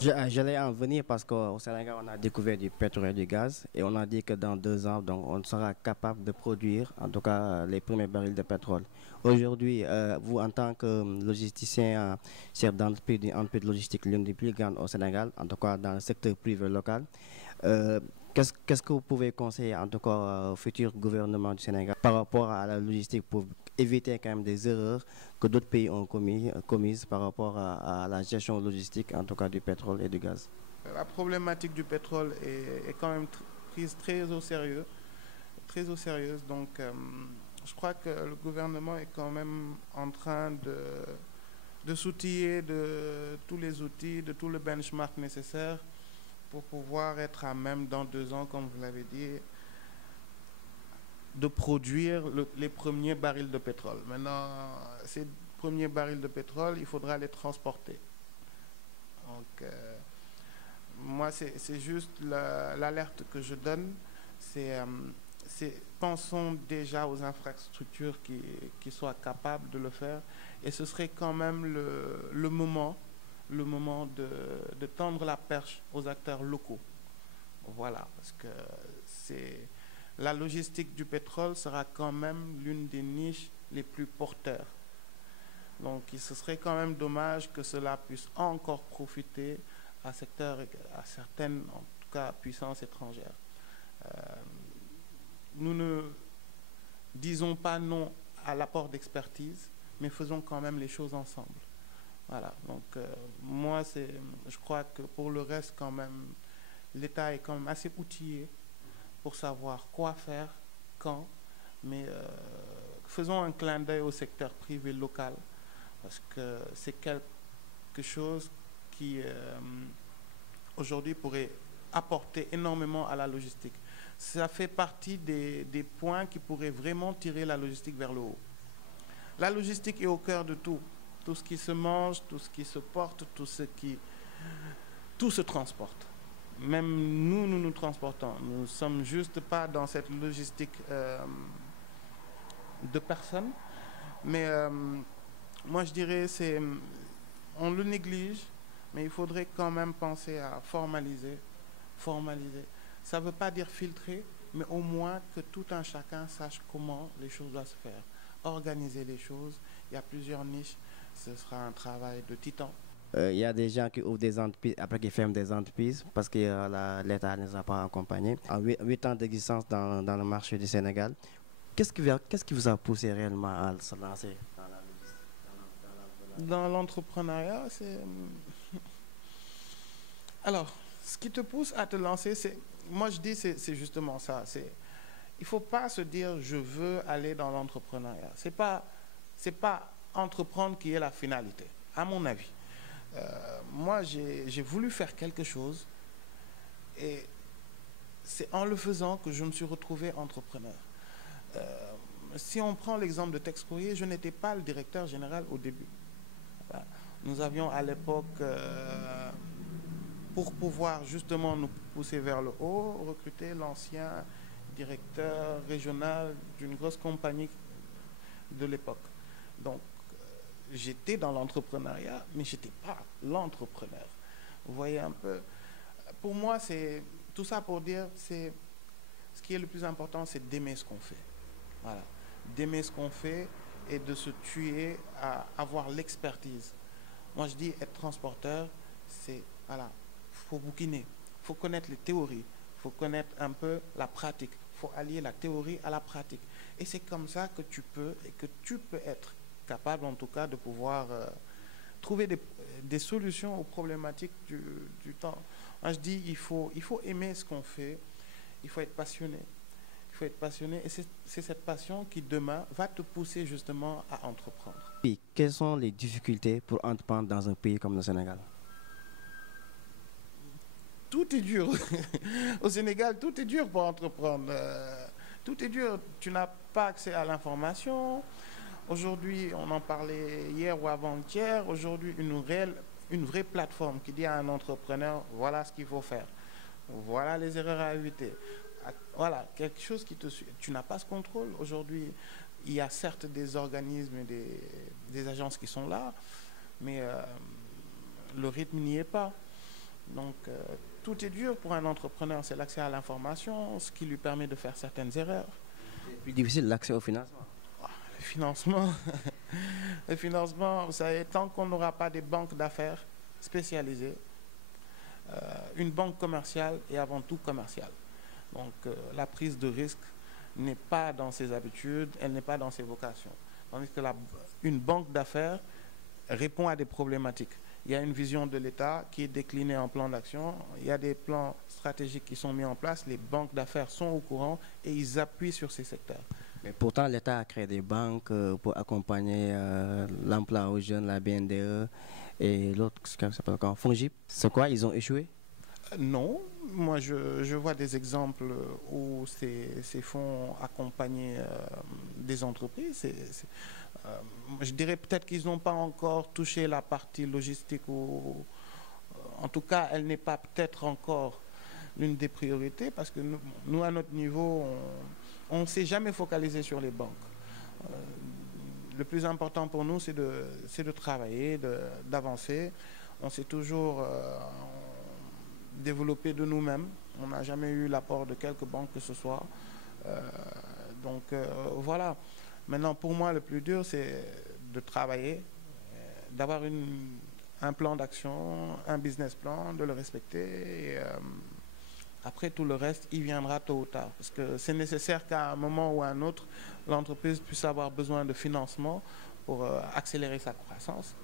J'allais en venir parce qu'au Sénégal, on a découvert du pétrole et du gaz et on a dit que dans 2 ans, donc, on sera capable de produire, en tout cas, les premiers barils de pétrole. Aujourd'hui, vous, en tant que logisticien, chef d'entreprise d'une entreprise de logistique, l'une des plus grandes au Sénégal, en tout cas dans le secteur privé local, euh, qu'est-ce que vous pouvez conseiller, en tout cas, au futur gouvernement du Sénégal par rapport à la logistique pour éviter quand même des erreurs que d'autres pays ont commises par rapport à la gestion logistique, en tout cas du pétrole et du gaz. La problématique du pétrole est quand même prise très au sérieux, très au sérieux. Donc, je crois que le gouvernement est quand même en train de s'outiller de tous les outils, de tout le benchmark nécessaire pour pouvoir être à même dans 2 ans, comme vous l'avez dit, de produire les premiers barils de pétrole. Maintenant, ces premiers barils de pétrole, il faudra les transporter. Donc, moi, c'est juste l'alerte que je donne. Pensons déjà aux infrastructures qui soient capables de le faire. Et ce serait quand même le moment de tendre la perche aux acteurs locaux. Voilà, parce que la logistique du pétrole sera quand même l'une des niches les plus porteurs. Donc, ce serait quand même dommage que cela puisse encore profiter à certaines, en tout cas, puissances étrangères. Euh, nous ne disons pas non à l'apport d'expertise, mais faisons quand même les choses ensemble. Voilà. Donc, moi, je crois que pour le reste, quand même, l'État est quand même assez outillé pour savoir quoi faire, quand, mais faisons un clin d'œil au secteur privé local, parce que c'est quelque chose qui, aujourd'hui, pourrait apporter énormément à la logistique. Ça fait partie des points qui pourraient vraiment tirer la logistique vers le haut. La logistique est au cœur de tout. Tout ce qui se mange, tout ce qui se porte, tout se transporte. Même nous nous transportons. Nous ne sommes juste pas dans cette logistique de personnes. Mais moi, je dirais, on le néglige, mais il faudrait quand même penser à formaliser. Formaliser. Ça ne veut pas dire filtrer, mais au moins que tout un chacun sache comment les choses doivent se faire. Organiser les choses. Il y a plusieurs niches. Ce sera un travail de titan. Il y a des gens qui ouvrent des entreprises, après qui ferment des entreprises parce que l'État ne les a pas accompagnés. En 8 ans d'existence dans le marché du Sénégal, qu'est-ce qui vous a poussé réellement à se lancer dans la logistique, Dans l'entrepreneuriat, c'est... Alors, ce qui te pousse à te lancer, moi je dis, c'est justement ça. Il ne faut pas se dire, je veux aller dans l'entrepreneuriat. C'est pas entreprendre qui est la finalité, à mon avis. Moi, j'ai voulu faire quelque chose et c'est en le faisant que je me suis retrouvé entrepreneur. Si on prend l'exemple de Tex Courrier, je n'étais pas le directeur général au début. Voilà. Nous avions à l'époque, pour pouvoir justement nous pousser vers le haut, recruté l'ancien directeur régional d'une grosse compagnie de l'époque. Donc, j'étais dans l'entrepreneuriat, mais je n'étais pas l'entrepreneur. Vous voyez un peu. Pour moi, c'est tout ça pour dire, ce qui est le plus important, c'est d'aimer ce qu'on fait. Voilà. D'aimer ce qu'on fait et de se tuer à avoir l'expertise. Moi, je dis être transporteur, c'est, voilà, faut bouquiner, faut connaître les théories, faut connaître un peu la pratique, faut allier la théorie à la pratique. Et c'est comme ça que tu peux être capable en tout cas de pouvoir trouver des solutions aux problématiques du temps. Moi, je dis, il faut aimer ce qu'on fait, il faut être passionné. Il faut être passionné et c'est cette passion qui demain va te pousser justement à entreprendre. Puis, quelles sont les difficultés pour entreprendre dans un pays comme le Sénégal? Tout est dur. Au Sénégal, tout est dur pour entreprendre. Tout est dur. Tu n'as pas accès à l'information. Aujourd'hui, on en parlait hier ou avant-hier. Aujourd'hui, une vraie plateforme qui dit à un entrepreneur, voilà ce qu'il faut faire. Voilà les erreurs à éviter. Voilà, quelque chose qui te suit. Tu n'as pas ce contrôle. Aujourd'hui, il y a certes des organismes et des agences qui sont là, mais le rythme n'y est pas. Donc, tout est dur pour un entrepreneur, c'est l'accès à l'information, ce qui lui permet de faire certaines erreurs. C'est plus difficile l'accès au financement. Le financement, le financement, vous savez, tant qu'on n'aura pas des banques d'affaires spécialisées, une banque commerciale est avant tout commerciale. Donc, la prise de risque n'est pas dans ses habitudes, elle n'est pas dans ses vocations. Tandis que une banque d'affaires répond à des problématiques. Il y a une vision de l'État qui est déclinée en plan d'action, il y a des plans stratégiques qui sont mis en place, les banques d'affaires sont au courant et ils appuient sur ces secteurs. Mais pourtant, l'État a créé des banques pour accompagner l'emploi aux jeunes, la BNDE et l'autre, Fongip. C'est quoi, ils ont échoué? Non, moi je vois des exemples où ces fonds accompagnaient des entreprises. Je dirais peut-être qu'ils n'ont pas encore touché la partie logistique ou en tout cas elle n'est pas peut-être encore l'une des priorités parce que nous à notre niveau on ne s'est jamais focalisé sur les banques. Le plus important pour nous c'est de travailler, d'avancer. On s'est toujours développé de nous-mêmes. On n'a jamais eu l'apport de quelque banque que ce soit. Donc voilà. Maintenant, pour moi, le plus dur, c'est de travailler, d'avoir un plan d'action, un business plan, de le respecter. Et, après, tout le reste, il viendra tôt ou tard. Parce que c'est nécessaire qu'à un moment ou à un autre, l'entreprise puisse avoir besoin de financement pour accélérer sa croissance.